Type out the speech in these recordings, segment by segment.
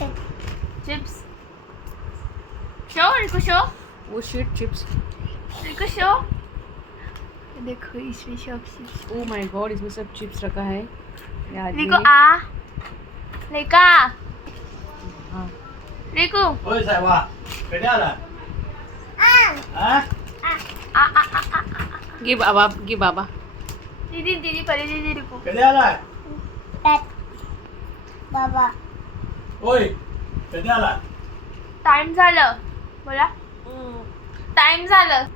Chips show रिको show वो shit chips. रिको show देखो इसमें सब चिप्स ओ माय गॉड, इसमें सब चिप्स रखा है। यार रिको आ लेका हाँ रिको Ôi xài bà, cái đó là hả? आ गे बाबा, गे बाबा। दीदी दीदी पहले दीदी रिको Cái đó là बाबा ôi, cái đó là टाइम झालं बोला टाइम झालं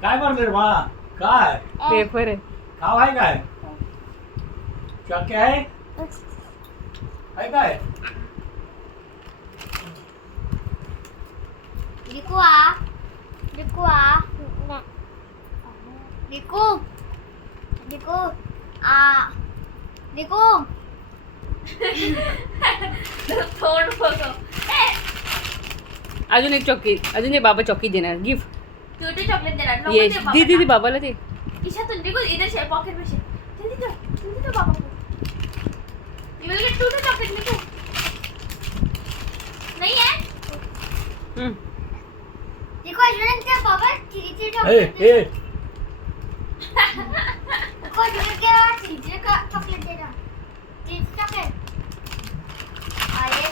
काय बनले बाळा? काय? पेपर है। खाव आहे काय? शक्य आहे? आहे काय? रिकू आ रिकू आ रिकू रिकू आ रिकू तोंड बघ अजून एक चॉकी, अजून एक बाबा चॉकी देणार गिफ्ट। छोटे चॉकलेट देणार ये दी दी बाबाला दे। ईशा तुम देखो इधर से पॉकेट में से जल्दी दो पापा को you will get to the chocolate में क्यों नहीं है रिकू अजून त्या बाबा चिरीचे ए चॉकलेट ए रिकू अजून त्या चिरीचे चॉकलेट दे ना चिरीचे चॉकलेट अरे